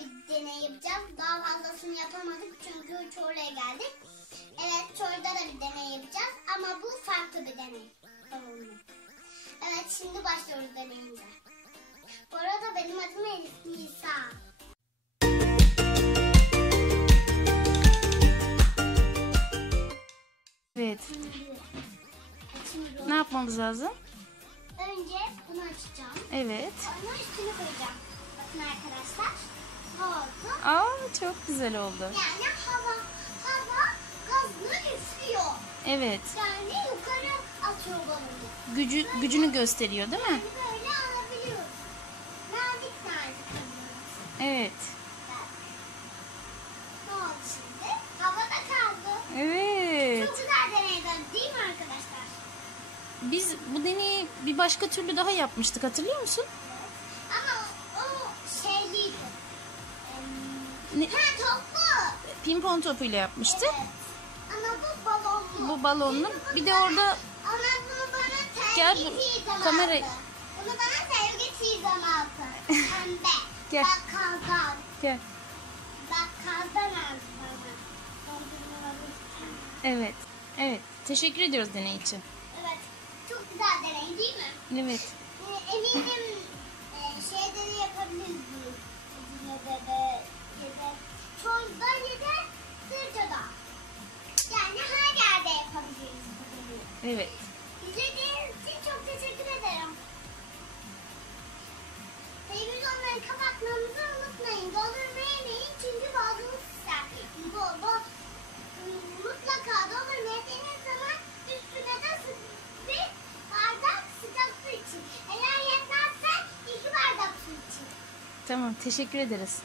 de bir deney yapacağız. Daha fazlasını yapamadık çünkü Çorlu'ya geldik. Evet, Çorlu'da da bir deney yapacağız ama bu farklı bir deney. Evet, şimdi başlıyoruz deneyimize. Bu arada benim adım Elif Nisa. Evet. Ne yapmamız lazım? Önce bunu açacağım. Evet. Sonra üstünü koyacağım. Bakın arkadaşlar. Oldu. Aa, çok güzel oldu. Yani hava gazını üflüyor. Evet. Yani yukarı atıyor balonu. Gücünü gösteriyor değil mi? Yani böyle alabiliyoruz. Nazik alıyoruz. Evet. Ne oldu şimdi? Havada kaldı. Evet. Çok güzel deneyler değil mi arkadaşlar? Biz bu deneyi bir başka türlü daha yapmıştık, hatırlıyor musun? Ama o şeyliydi. Ne? Toplu. Pimpon topuyla yapmıştık. Evet. Ama bu balonlu. Bu balonlu. Bir de orada Ama bunu bana Gel Sevgi bu- teyzem kamera- aldı. Bunu bana Sevgi teyzem aldı. Pembe. Gel. Bakkaldan. gel. Bakkaldan aldı bana. Dondurma alırken. Evet. Evet. Teşekkür ediyoruz deney için. Evet. Çok güzel deney değil mi? Evet. Eminim şeyde de yapabiliriz bunu. Edirne'de de ya da Çorlu'da ya da Sırca'da. Yani her yerde yapabiliriz bu deneyi. Evet. İzlediğiniz için çok teşekkür ederim. Televizyonları kapatmamızı unutmayın. Dondurma yemeyin çünkü boğazınız ister. Mutlaka dondurma yediğiniz zaman üstüne de bir bardak sıcak su için. Eğer yetmezse 2 bardak su için. Tamam. Teşekkür ederiz.